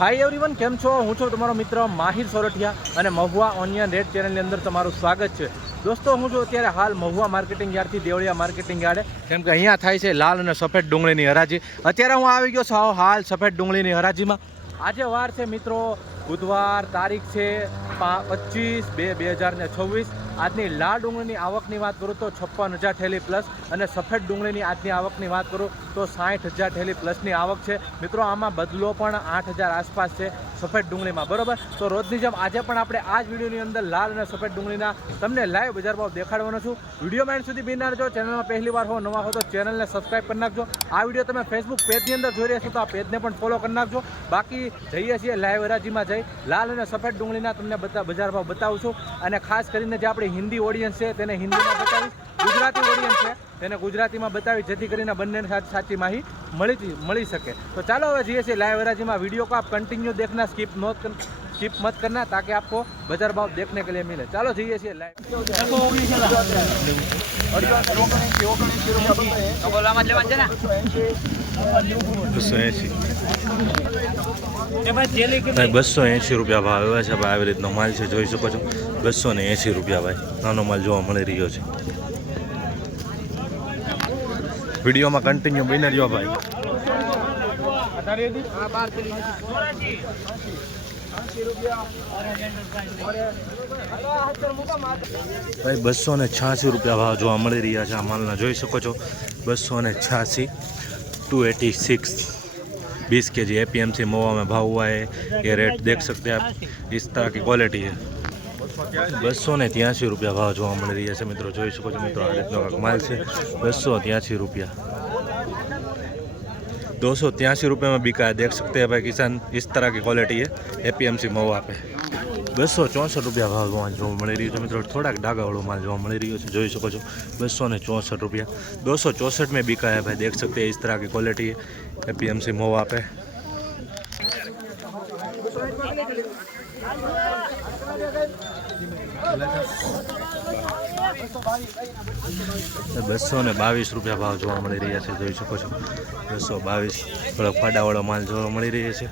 Hi everyone केम छो हूँ छो तमारो मित्र माहिर सोरठिया અને મહુવા ઓનિયન રેટ ચેનલની અંદર તમારું સ્વાગત છે। દોસ્તો હું જો અત્યારે હાલ મહુવા માર્કેટિંગ યાર્ડથી દેવળિયા માર્કેટિંગ યાર્ડે, કેમ કે અહીંયા થાય છે લાલ અને સફેદ ડુંગળીની હરાજી। અત્યારે હું આવી ગયો છું હાલ સફેદ ડુંગળીની હરાજીમાં। આજે વાર છે મિત્રો બુધવાર, તારીખ છે 25/2/2026। આજની લાલ ડુંગળીની આવકની વાત કરું તો 56,000 થેલી પ્લસ અને સફેદ ડુંગળીની આજની આવકની વાત કરું તો 60,000 થેલી પ્લસની આવક છે મિત્રો। આમાં બદલો પણ 8,000 આસપાસ છે સફેદ ડુંગળીમાં, બરોબર। તો રોજની જેમ આજે પણ આપણે આ જ વિડીયોની અંદર લાલ અને સફેદ ડુંગળીના તમને લાઈવ બજાર ભાવ દેખાડવાનો છું। વિડીયોમાં એન્ડ સુધી બિના રહેજો। ચેનલમાં પહેલી વાર હો, નવા હો તો ચેનલને સબસ્ક્રાઈબ કરી નાખજો। આ વિડીયો તમે ફેસબુક પેજની અંદર જોઈ રહ્યા છો તો આ પેજને પણ ફોલો કરી નાખજો। બાકી જઈએ છીએ લાઈવ હરાજીમાં જઈ લાલ અને સફેદ ડુંગળીના તમને બજાર ભાવ બતાવું છું। અને ખાસ કરીને જે આપણી હિન્દી ઓડિયન્સ છે તેને હિન્દીમાં બતાવીશ, ગુજરાતી ઓડિયન્સ છે તેને ગુજરાતીમાં બતાવીશ, જેથી કરીને બંનેને સાચી માહિતી મળી શકે। तो चलो હવે જઈએ છીએ લાઈવ હરાજી में। वीडियो को आप कंटिन्यू देखना, स्किप मत करना ताकि आपको बाजार भाव देखने के लिए मिले। चलो જઈએ છીએ लाइव। 280 રૂપિયા ભાવ આવ્યા છે ભાઈ। આવી રીતનો માલ છે, જોઈ શકો છો 280 રૂપિયા ભાઈ। નાનો માલ જોવા મળી રહ્યો છે। વિડીયોમાં કન્ટિન્યુ બની રહ્યો ભાઈ। भाई 286 રૂપિયા ભાવ જોવા મળી રહ્યા છે। આ માલના જોઈ શકો છો 286, 286 20 kg APMC महुआ में भाव हुआ है। ये रेट देख सकते हैं आप, इस तरह की क्वालिटी है। 283 રૂપિયા ભાવ જોવા મળી રહ્યા છે મિત્રો, જોઈ શકો છો મિત્રો। આ રીતનો માલ છે 283 રૂપિયા। 283 रुपये में बिका है, देख सकते हैं भाई किसान। इस तरह की क्वालिटी है APMC महुआ पे। 264 રૂપિયા ભાવ જોવા મળી રહ્યું છે મિત્રો। થોડાક ડાગાવાળો માલ જોવા મળી રહ્યો છે, જોઈ શકો છો 264 રૂપિયા। 264 में बिका है भाई, देख सकते हैं इस तरह की क्वालिटी है APMC महुआ पे। ₹222 ભાવ જોવા મળી રહ્યા છે, જોઈ શકો છો 222। થોડોક ફાડાવાળો માલ જોવા મળી રહ્યો છે।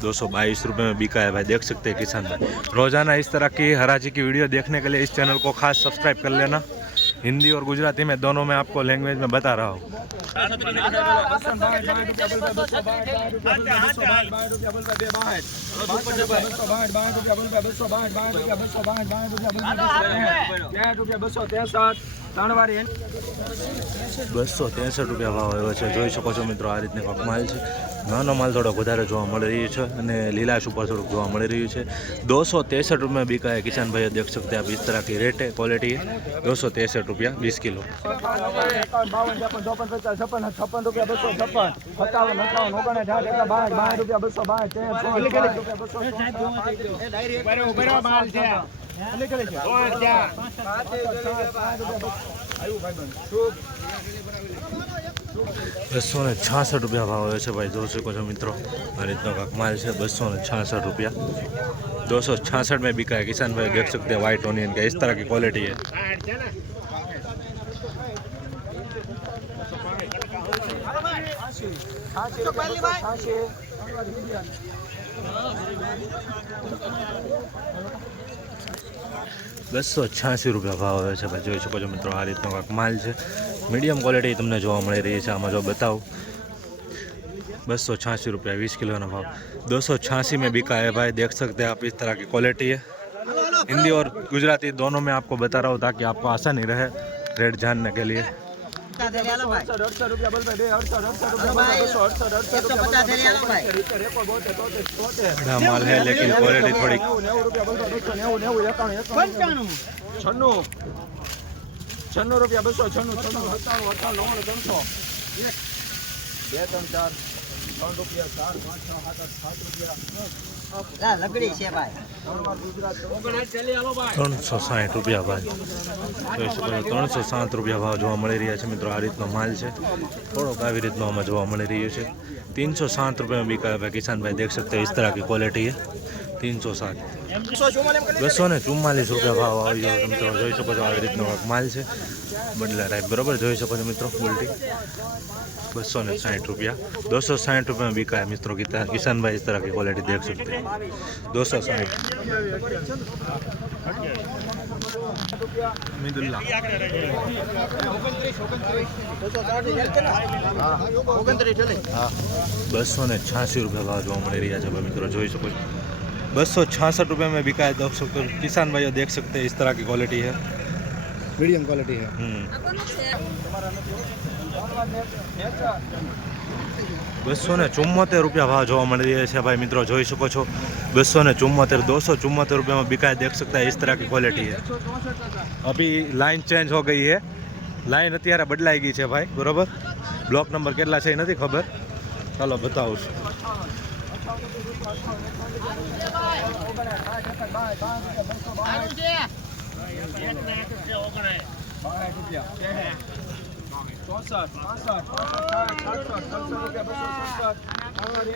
222 रुपये में बिका है भाई, देख सकते हैं किसान भाई। रोजाना इस तरह की हराजी की वीडियो देखने के लिए इस चैनल को खास सब्सक्राइब कर लेना। हिंदी और गुजराती में दोनों में आपको लैंग्वेज में बता रहा हूँ। ₹263 ભાવ આવ્યો છે, જોઈ શકો છો મિત્રો। આ રીતનો માલ છે। નાનો માલ થોડોક વધારે જોવા મળી રહ્યો છે અને લીલાશ ઉપર થોડુંક જોવા મળી રહ્યું છે। 263 रुपये में बिका है किसान भाई, देख सकते हैं आप इस तरह की रेट है, क्वालिटी है। 263 रुपया 20 किलो। 266 રૂપિયા ભાવ આવે છે ભાઈ, જોઈ શકો છો મિત્રો। આ રીતનો કાંક માલ છે 266 રૂપિયા। 266 में बिका है किसान भाई, देख सकते हैं वाइट ऑनियन का इस तरह की क्वालिटी है। ₹286 ભાવ આવે છે ભાઈ, જોઈ શકો છો મિત્રો। આ રીતનો કાંક માલ છે, મીડિયમ ક્વોલિટી તમને જોવા મળી રહી છે। આમાં જો બતાવું 286 रुपया 20 किलो ना भाव। 286 में बिका है भाई, देख सकते हैं आप इस तरह की क्वालिटी है। हिंदी और गुजराती दोनों में आपको बता रहा हूँ ताकि आपको आसानी रहे रेट जानने के लिए। बड़ा माल है लेकिन क्वालिटी थोड़ी। 96 રૂપિયા 296 ₹360 ભાઈ, જોઈ શકો છો। 307 રૂપિયા ભાવ જોવા મળી રહ્યા છે મિત્રો। આ રીતનો માલ છે, થોડોક આવી રીતનો આમાં જોવા મળી રહ્યો છે। 307 रुपये में बिका है भाई किसान भाई, देख सकते हैं इस तरह की क्वालिटी है। 307 244 રૂપિયા ભાવ આવી ગયો છે મિત્રો. જોઈ શકો છો આવી રીતનો માલ છે બદલા ટાઈપ, બરોબર. જોઈ શકો છો મિત્રો ગુલટી 260 रुपया 260 रुपये में बिका है मित्रों. किसान भाई इस तरह की क्वालिटी देख सकते हैं 260 मिदुल्ला 286 रुपया भाव जो मળી રહ્યા છે मित्रों. જોઈ શકો છો 266 रुपये में बिका है. किसान भाइयों देख सकते हैं इस तरह की क्वालिटी है, मीडियम क्वालिटी है. 274 रुपया भाव જોવા મળી રહ્યા છે भाई मित्रों. જોઈ શકો છો 274 274 रुपये में बिका है. देख सकते हैं इस तरह की क्वालिटी है. अभी लाइन चेंज हो गई है, लाइन અત્યારે બદલાઈ ગઈ છે ભાઈ, બરોબર. બ્લોક નંબર કેટલા છે એ નથી ખબર, ચાલો બતાવું છું.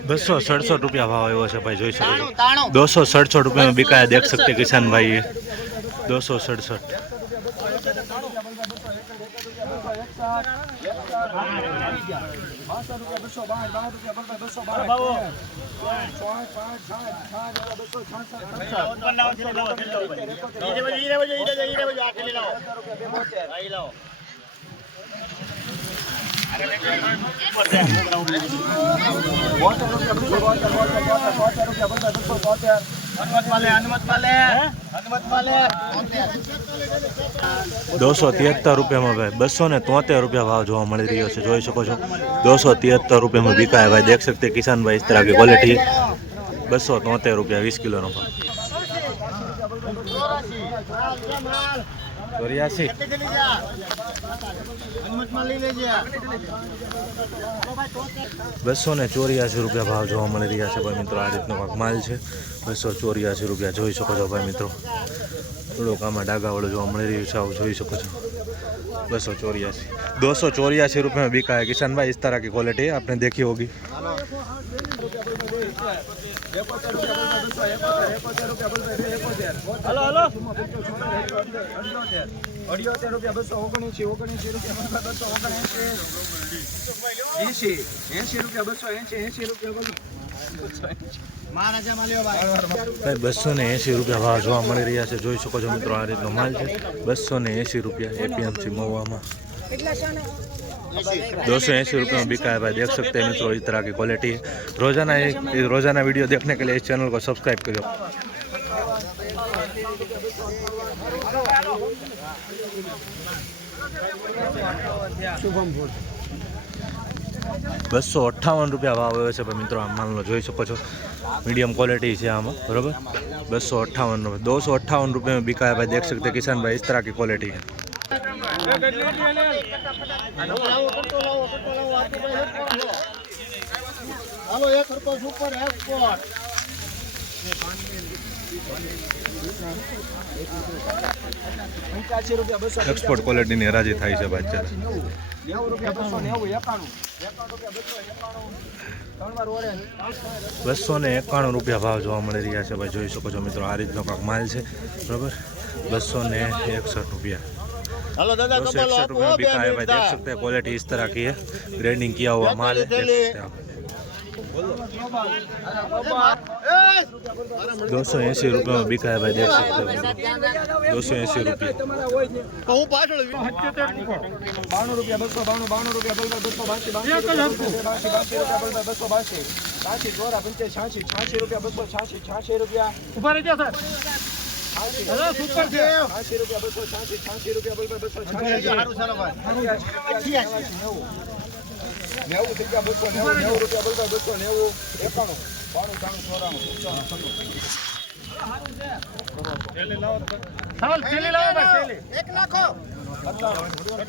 बसो 67 रुपया भाव આવ્યો છે ભાઈ. જોઈ શકો છો 267 रुपये में बिका है. देख सकते किसान भाई 267 273 रुपये में भाई 273 रुपया भाव જોવા મળી રહ્યો છે. જોઈ શકો છો 273 रुपये में बिका है भाई. देख सकते हैं किसान भाई इस तरह की क्वालिटी 273 रुपया 20 किलो નો भाव. 84 284 रुपया भाव જોવા મળી રહ્યા છે ભાઈ મિત્રો. આ રીતનો કાંક માલ છે 284 रुपया. જોઈ શકો છો ભાઈ મિત્રો. થોડુંક આમાં ડાગાવાળું જોવા મળી રહ્યું છે, આવું જોઈ શકો છો. 284 रुपये में बिका है. किसान भाई इस तरह की क्वालिटी आपने देखी होगी. ભાઈ 280 રૂપિયા ભાવ જોવા મળી રહ્યા છે. જોઈ શકો છો મિત્રો આ રીતનો માલ છે 280 रुपया एपीएमसी महुआ 280 रुपये में बिका है भाई. देख सकते हैं मित्रों इस तरह की क्वालिटी है. रोजाना वीडियो देखने के लिए इस चैनल को सब्सक्राइब करो. शुभम फूड 258 रुपया भाव આવ્યો છે ભાઈ મિત્રો. આ માલનો જોઈ શકો છો मीडियम क्वालिटी है आम, बराबर. 258 रुपये में बिका है भाई. देख सकते हैं किसान भाई इस तरह की क्वालिटी है. एक्सपोर्ट क्वालिटी ની હરાજી થાય છે ભાઈ અત્યારે. 291 રૂપિયા ભાવ જોવા મળી રહ્યા છે ભાઈ. જોઈ શકો છો મિત્રો આ રીતનો કાંક માલ છે, બરાબર. 261 रुपया 261 रुपये में बिका है भाई. देख सकते हैं क्वालिटी इस तरह की है. ग्रेडिंग किया हुआ माल है, देख सकते हैं आप. 280 रुपये में बिका है भाई. देख सकते हो 280 रुपये. 92 रुपया 292 रुपया 282 रुपया 286 रुपया ऊपर है क्या सर? सुपर છે 80 रुपया 286 रुपया 286 સારું ચાલો ભાઈ 90 થઈ ગયા 290 રૂપિયા 290 91 એક નાખો 300 1 2 3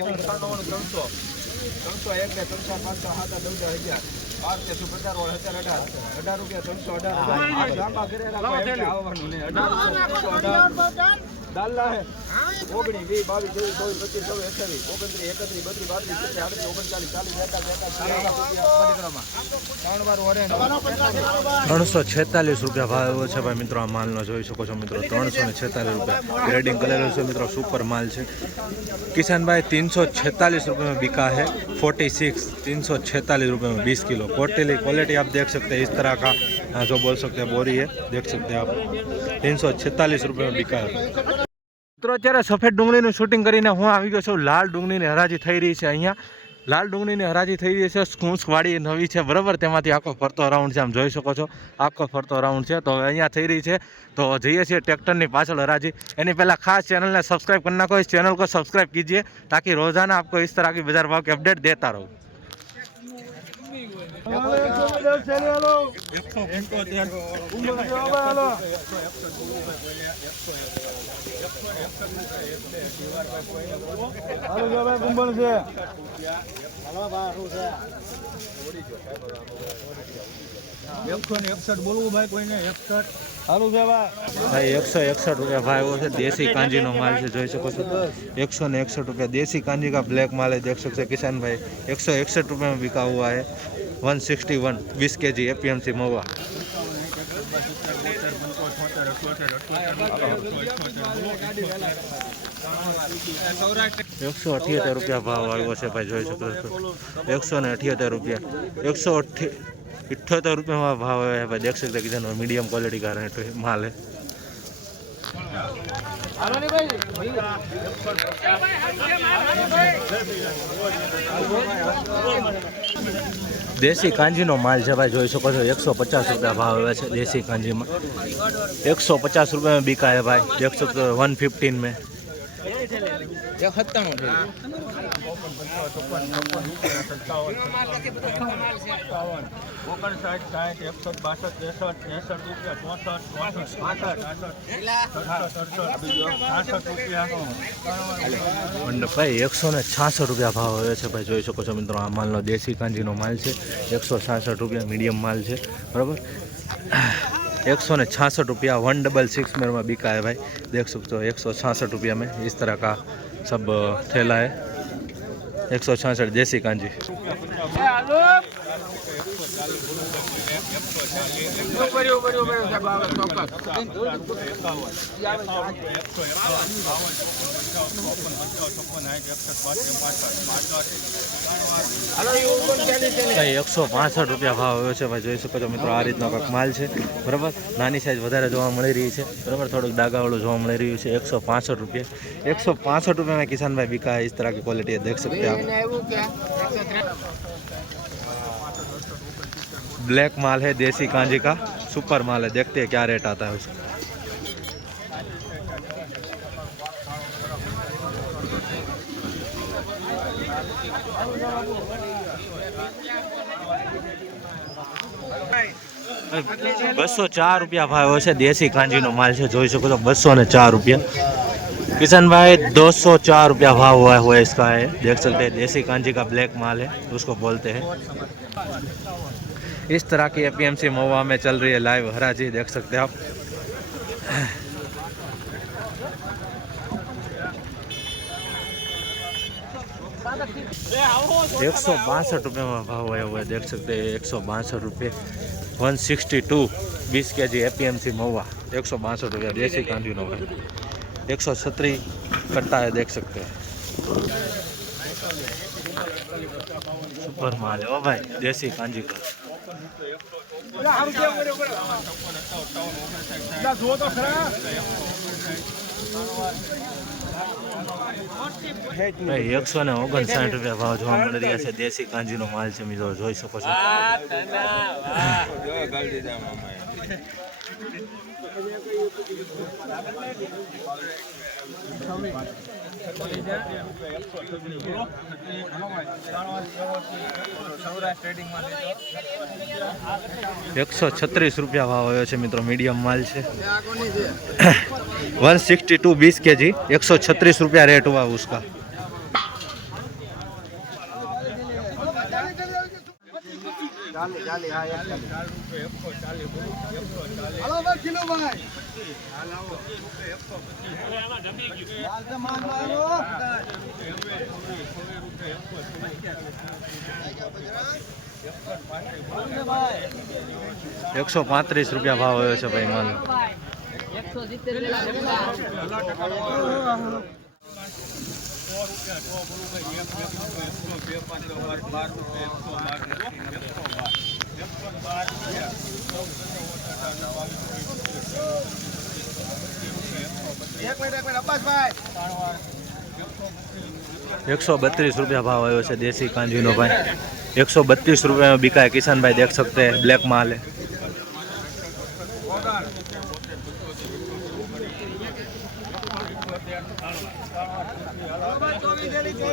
4 5 6 7 8 9 10 11 12 13 14 18 રૂપિયા 318 લાંબા કરે રાખો આવવાનું ને 18 डालना है 19 20 22 23 24 25 26 27 29 30 31 32 346 રૂપિયા ભાવ આવ્યો છે ભાઈ મિત્રો. આ માલનો જોઈ શકો છો મિત્રો, 346 રૂપિયા ગ્રેડિંગ કરેલો છે મિત્રો, સુપર माल છે. किसान भाई 346 रुपये में बिका है 46, 346 रुपये में 20 किलो. क्वालिटी आप देख सकते हैं इस तरह का, जो बोल सकते हैं बोरी है, देख सकते हैं आप. 346 रुपये में बिका है મિત્રો. અત્યારે સફેદ ડુંગળીનું શૂટિંગ કરીને હું આવી ગયો છું. લાલ ડુંગળીની હરાજી થઈ રહી છે અહીંયા. લાલ ડુંગળીની હરાજી થઈ રહી છે. સ્કૂંસવાળી નવી છે બરાબર, તેમાંથી આખો ફરતો રાઉન્ડ છે, આમ જોઈ શકો છો આખો ફરતો રાઉન્ડ છે. તો અહીંયા થઈ રહી છે, तो जाइए છીએ ट्रैक्टर पाछल हराजी. एनी पहला खास चैनल ने सब्सक्राइब करना को, इस चैनल को सब्सक्राइब कीजिए ताकि रोजाना आपको इस तरह की बाजार भाव की अपडेट देता रहूँ. भाई 161 रुपया भाव है. देसी कांजी नो माल से જોઈ શકો છો. 161 रुपया देसी कांजी का ब्लैक माल है, देख सकते हैं किसान भाई. 161 रुपये में बिका हुआ है. 161 20 kg एपीएमसी महुआ. 178 रुपया भाव આવ્યો છે ભાઈ, જોઈ શકો છો. 178 रुपया. 178 रुपये में भाव है भाई, देख सकते हैं किसान. मीडियम क्वालिटी का माल है. देसी कांजी नो माल है भाई, જોઈ શકો છો. 150 रुपया भाव है देसी कांजी में. 150 रुपये में बिका है भाई, देख सकते हो. 115 में 166 रुपया भाव है भाई, જોઈ શકો છો મિત્રો. આ માલનો દેશી કાંજીનો માલ છે. 166 रुपया मीडियम माल है बराबर. 166 रुपया 166 में बिका है भाई, देख सकते हो. 166 रुपया में इस तरह का सब थैला है. 166 देसी कांजी. भाई 165 रुपया भाव આવ્યો છે ભાઈ, જોઈ શકો છો મિત્રો. આ રીતનો કંઈક માલ છે બરાબર. નાની સાઈઝ વધારે જોવા મળી રહી છે બરાબર, થોડુંક ડાગાવાળું જોવા મળી રહ્યું છે. 165 रुपये. 165 रुपये में किसान भाई बिका है. इस तरह की क्वालिटी है, देख सकते हैं आप. ब्लैक माल है देसी कांजी का, सुपर माल है. देखते हैं क्या रेट आता है उसका. ₹204 रुपया भाव है देसी कांजी नो माल है, જોઈ શકો છો. 204 रुपया. किसान भाई 204 रुपया भाव हुआ है इसका है, देख सकते हैं. देसी कांजी का ब्लैक माल है, उसको बोलते हैं. इस तरह की एपीएमसी महुआ में चल रही है लाइव हराजी, देख सकते हैं आप. ₹162 में भाव आया हुआ है, देख सकते हैं. 162 रुपये. 162 20 kg एपीएमसी महुआ. 162 रुपया देसी कांजी नो है. 136 कट्टा है, देख सकते हैं. सुपर माल है ओ भाई, देसी कांजी का. ભાઈ 159 रुपया भाव જોવા મળી રહ્યા છે. દેશી કાંજીનો માલ છે મિત્રો, જોઈ શકો છો. ₹136 ભાવ આવ્યો છે મિત્રો, મીડિયમ માલ છે. 162 20 kg. 136 रुपया रेट हुआ उसका. 140 હા 140 હાલો ભાઈ કિલો ભાઈ ₹135 ભાવ આવ્યો છે ભાઈ માલ. 132 भाव आयो है देसी कांजी नो भाई. 132 रुपये में बिका है किसान भाई, देख सकते हैं ब्लैक माल है.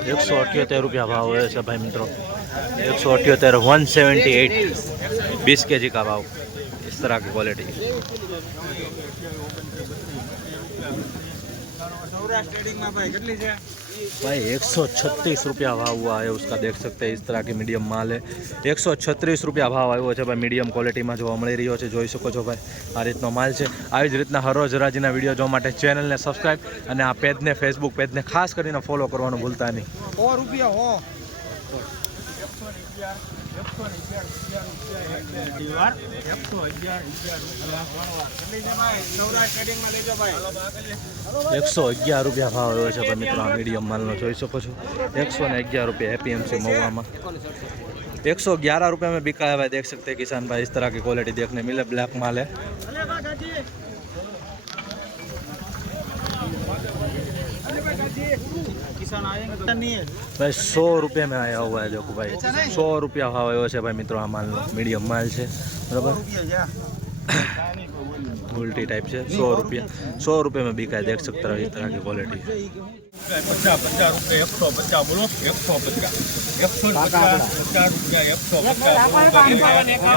178 रुपया भाव है भाई मित्रों. 178 178 20 kg का भाव. इस तरह की क्वालिटी. भाई 136 रुपया भाव हुआ है उसका, देख सकते हैं इस तरह की मीडियम माल है. 136 रुपया भाव आयो है भाई मीडियम क्वॉलिटी में जो मળી રહ્યો છે, જોઈ શકો છો ભાઈ. આ રીતનો માલ છે. આવી જ રીતના હરોજ હરાજીના વિડીયો જોવા માટે ચેનલને સબસ્ક્રાઇબ અને આ પેજને ફેસબુક પેજને ખાસ કરીને ફોલો કરવાનું ભૂલતા નહીં. 100 રૂપિયા 111 રૂપિયા ભાવ આવ્યો છે ભાઈ મિત્રો. આ મીડિયમ માલનો જોઈ શકો છો. 111 रुपये एपीएमसी महुआ में. 111 रुपये में बिका है भाई, देख सकते हैं किसान भाई. इस तरह की क्वालिटी देखने मिले. ब्लैक माल है. भाई 100 रुपये में आया हुआ है देखो भाई. 100 रुपया भाव आयो है भाई मित्रों. आ माल मीडियम माल है बराबर. उल्टी टाइप से 100 रुपये में बिका है, देख सकते हो इस तरह की क्वालिटी. 50 रुपये 150 बोलो 150 150 52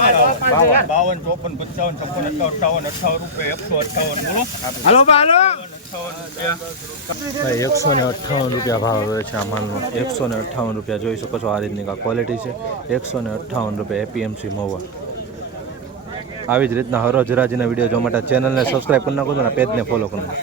54 55 56 58 रुपये 158 बोलो. હાલો ભાઈ भाई 158 रुपया भाव है आ माल. 158 रुपया જોઈ શકો છો. આ રીતની ક્વોલિટી છે. 158 रुपये एपीएमसी महुआ. આવી જ રીતના હરોજ હરાજીના વિડીયો જોવા માટે ચેનલને સબસ્ક્રાઈબ કરી નાખો છો અને પેજને ફોલો કરી નાખો.